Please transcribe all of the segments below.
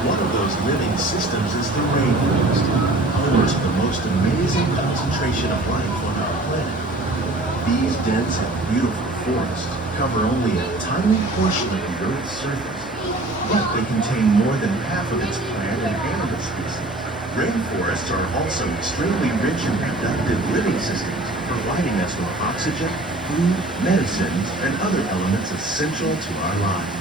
One of those living systems is the rainforest, home to the most amazing concentration of life on our planet. These dense and beautiful forests cover only a tiny portion of the Earth's surface, but they contain more than half of its plant and animal species. Rainforests are also extremely rich in productive living systems, providing us with oxygen, food, medicines, and other elements essential to our lives.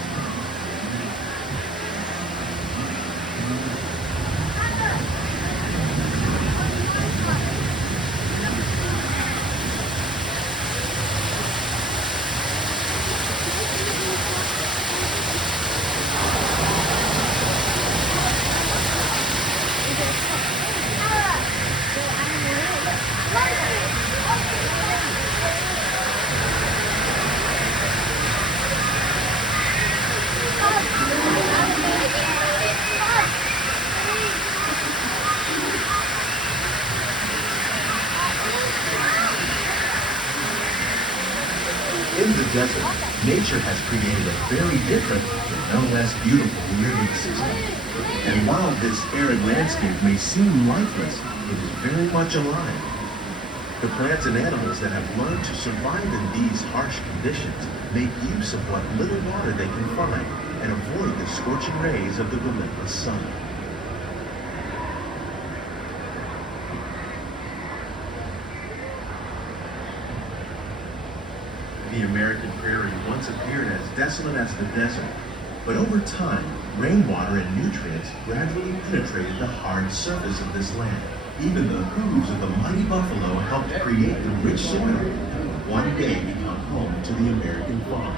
In the desert, nature has created a very different, but no less beautiful living system. And while this arid landscape may seem lifeless, it is very much alive. The plants and animals that have learned to survive in these harsh conditions make use of what little water they can find and avoid the scorching rays of the relentless sun. The American prairie once appeared as desolate as the desert, but over time, rainwater and nutrients gradually penetrated the hard surface of this land. Even the hooves of the mighty buffalo helped create the rich soil that would one day become home to the American farm.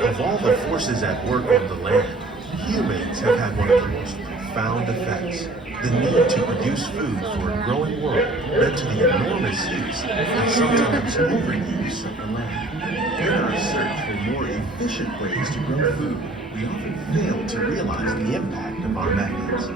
Of all the forces at work on the land, humans have had one of the most profound effects. The need to produce food for a growing world led to the enormous use and sometimes overuse of the land. In our search for more efficient ways to grow food, we often fail to realize the impact of our methods.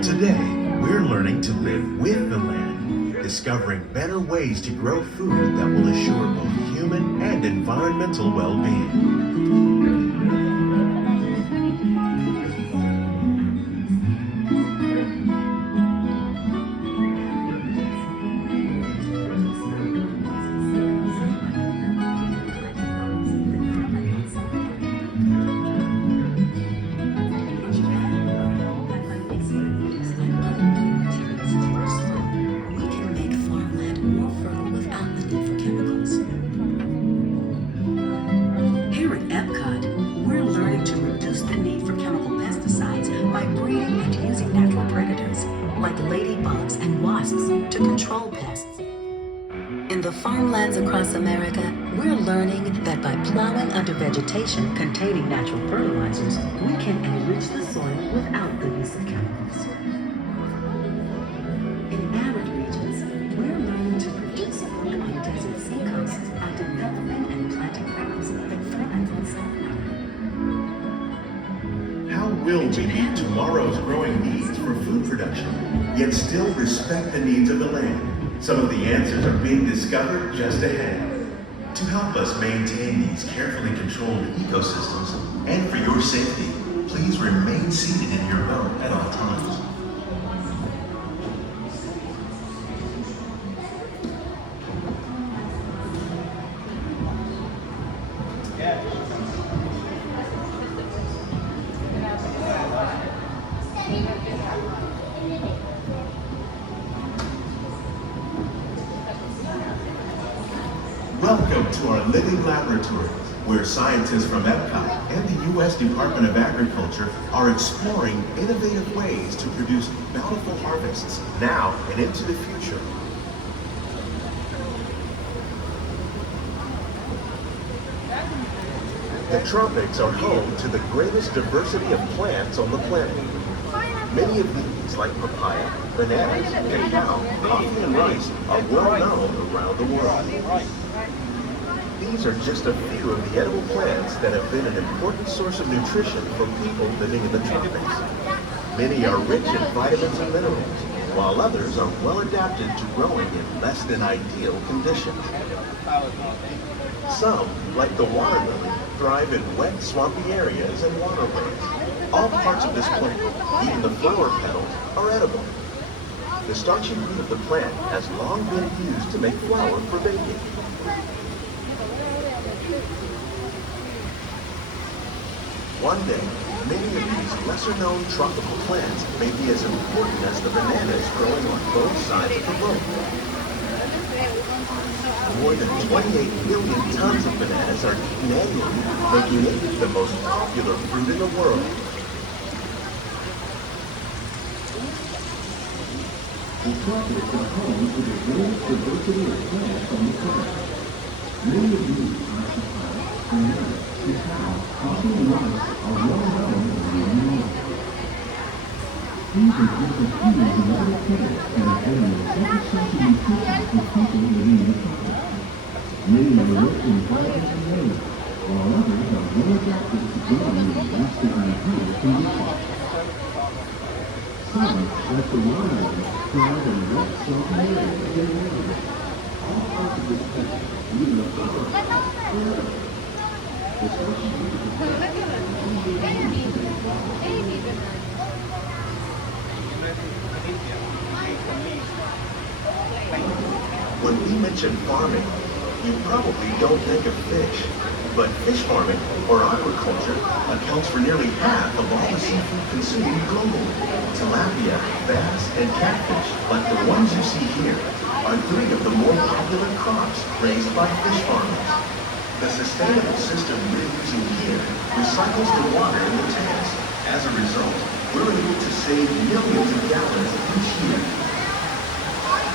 Today, we're learning to live with the land, discovering better ways to grow food that will assure both human and environmental well-being. Here at EPCOT, we're learning to reduce the need for chemical pesticides by breeding and using natural predators, like ladybugs and wasps, to control pests. In the farmlands across America, we're learning that by plowing under vegetation containing natural fertilizers, we can enrich the soil without the use of chemicals. In arid regions, we're learning to produce food on desert seacoasts by developing and planting crops that thrive on sunlight. How will we meet tomorrow's growing needs for food production, yet still respect the needs of the land? Some of the answers are being discovered just ahead. To help us maintain these carefully controlled ecosystems, and for your safety, please remain seated in your boat at all times. Welcome to our living laboratory, where scientists from EPCOT and the U.S. Department of Agriculture are exploring innovative ways to produce bountiful harvests now and into the future. The tropics are home to the greatest diversity of plants on the planet. Many of these, like papaya, bananas, cacao, coffee, and rice, are well known around the world. These are just a few of the edible plants that have been an important source of nutrition for people living in the tropics. Many are rich in vitamins and minerals, while others are well adapted to growing in less than ideal conditions. Some, like the water lily, thrive in wet, swampy areas and waterways. All parts of this plant, even the flower petals, are edible. The starchy root of the plant has long been used to make flour for baking. One day, many of these lesser-known tropical plants may be as important as the bananas growing on both sides of the globe. More than 28 million tons of bananas are eaten annually, making it the most popular fruit in the world. The tropics are home to the greatest diversity of plants on the planet. Many of these are papaya, bananas, cacao, coffee, and rice are well known around the world. These are just a few of the other plants that have been an essential source of nutrition for people living in the tropics. Many are rich in vitamins and minerals, while others are well adapted to growing in less than ideal conditions. Some, like the water lily, thrive in wet, swampy areas and waterways. All parts of this plant, even the flowers, are edible. The starchy root of the plant When we mention farming, you probably don't think of fish. But fish farming, or aquaculture, accounts for nearly half of all the seafood consumed globally. Tilapia, bass, and catfish, like the ones you see here, are three of the more popular crops raised by fish farmers. The sustainable system we're using here recycles the water in the tanks. As a result, we're able to save millions of gallons each year.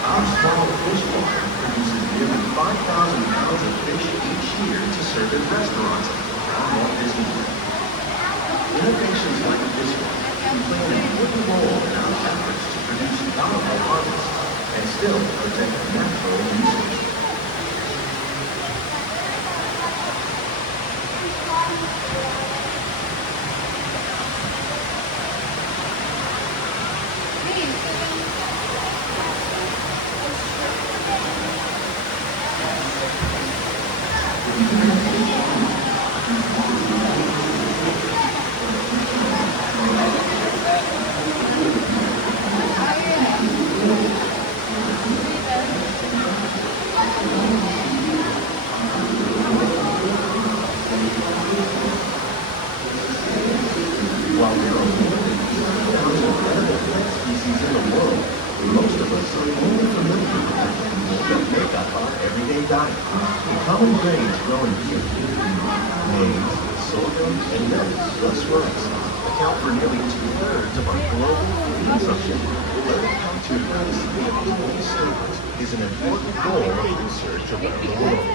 Our small fish farm produces nearly 5,000 pounds of fish each year to serve in restaurants around Walt Disney World. Innovations like this one can play an important role in our efforts to produce bountiful harvests and still protect natural resources. While there are more than 2,000 edible plant species in the world, most of us are only familiar with the handful that make up our everyday diet. The common grains grown here, maize, sorghum, and nuts, plus rice, account for nearly 2/3 of our global food consumption. Learning how to significantly these staples is an important goal of research around the world.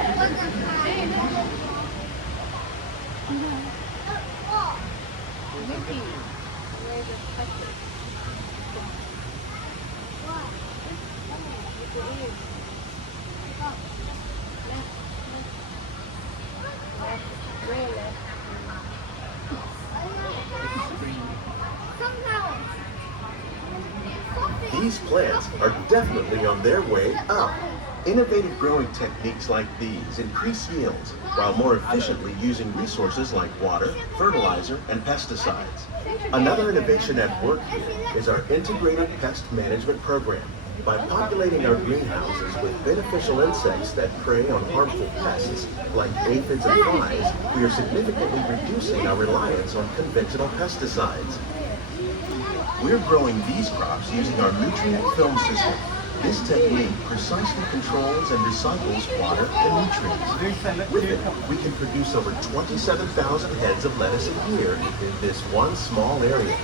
These plants are definitely on their way up. Innovative growing techniques like these increase yields while more efficiently using resources like water, fertilizer, and pesticides. Another innovation at work here is our integrated pest management program. By populating our greenhouses with beneficial insects that prey on harmful pests like aphids and flies, we are significantly reducing our reliance on conventional pesticides. We're growing these crops using our nutrient film system. This technique precisely controls and recycles water and nutrients. With it, we can produce over 27,000 heads of lettuce a year in this one small area.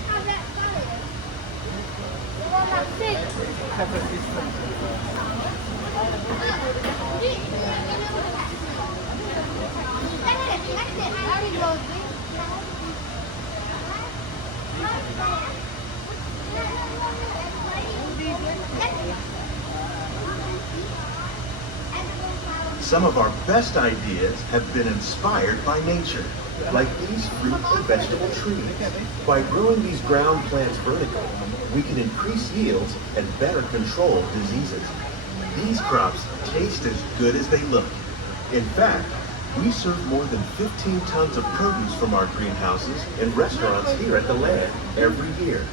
Some of our best ideas have been inspired by nature, like these fruit and vegetable trees. By growing these ground plants vertically, we can increase yields and better control diseases. These crops taste as good as they look. In fact, we serve more than 15 tons of produce from our greenhouses in restaurants here at the land every year.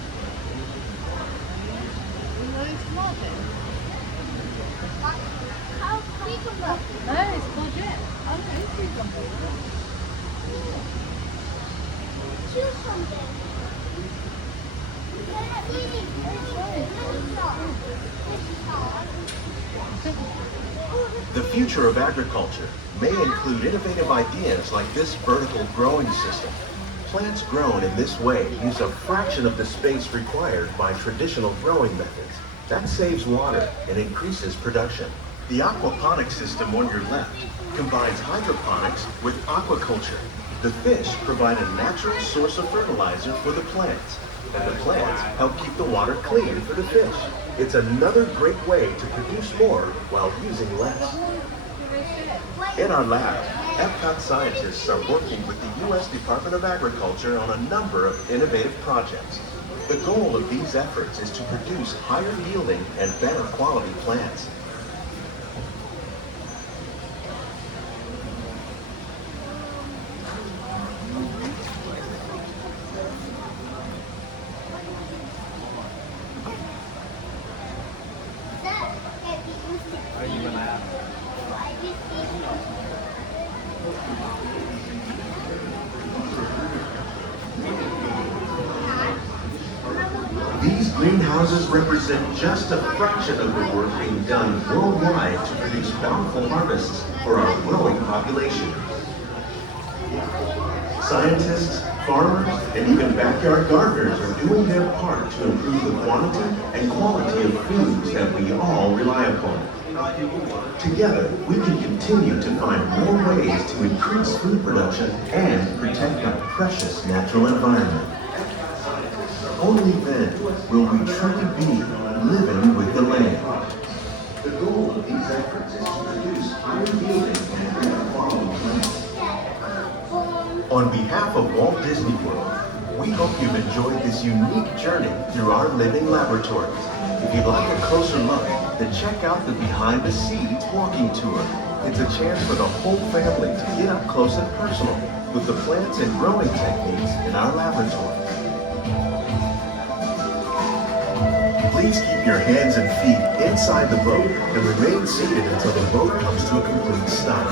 The future of agriculture may include innovative ideas like this vertical growing system. Plants grown in this way use a fraction of the space required by traditional growing methods. That saves water and increases production. The aquaponics system on your left combines hydroponics with aquaculture. The fish provide a natural source of fertilizer for the plants, and the plants help keep the water clean for the fish. It's another great way to produce more while using less. In our lab, EPCOT scientists are working with the U.S. Department of Agriculture on a number of innovative projects. The goal of these efforts is to produce higher yielding and better quality plants. These greenhouses represent just a fraction of the work being done worldwide to produce bountiful harvests for our growing population. Scientists, farmers, and even backyard gardeners are doing their part to improve the quantity and quality of foods that we all rely upon. Together, we can continue to find more ways to increase food production and protect our precious natural environment. Only then will we truly be living with the land. The goal of these efforts is to produce higher yielding and better quality plants. On behalf of Walt Disney World, we hope you've enjoyed this unique journey through our living laboratories. If you'd like a closer look, then check out the Behind the Seeds walking tour. It's a chance for the whole family to get up close and personal with the plants and growing techniques in our laboratory. Please keep your hands and feet inside the boat and remain seated until the boat comes to a complete stop.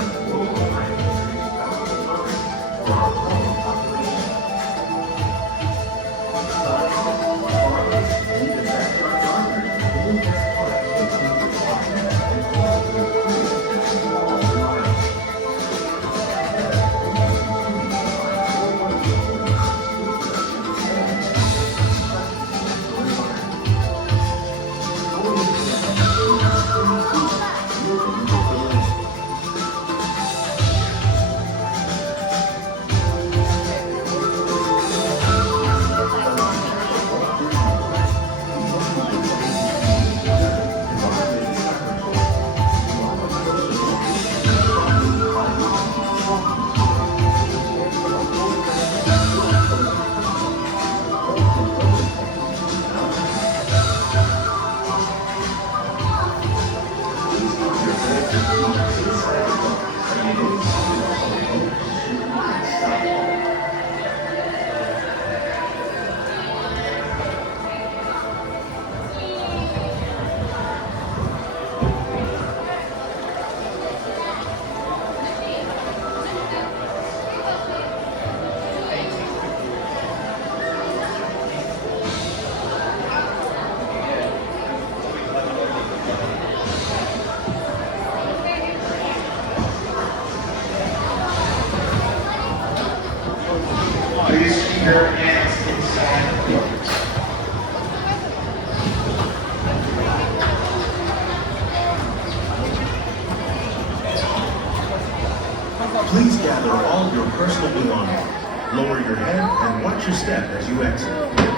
Please keep your hands inside the boat. Please gather all your personal belongings. Lower your head and watch your step as you exit.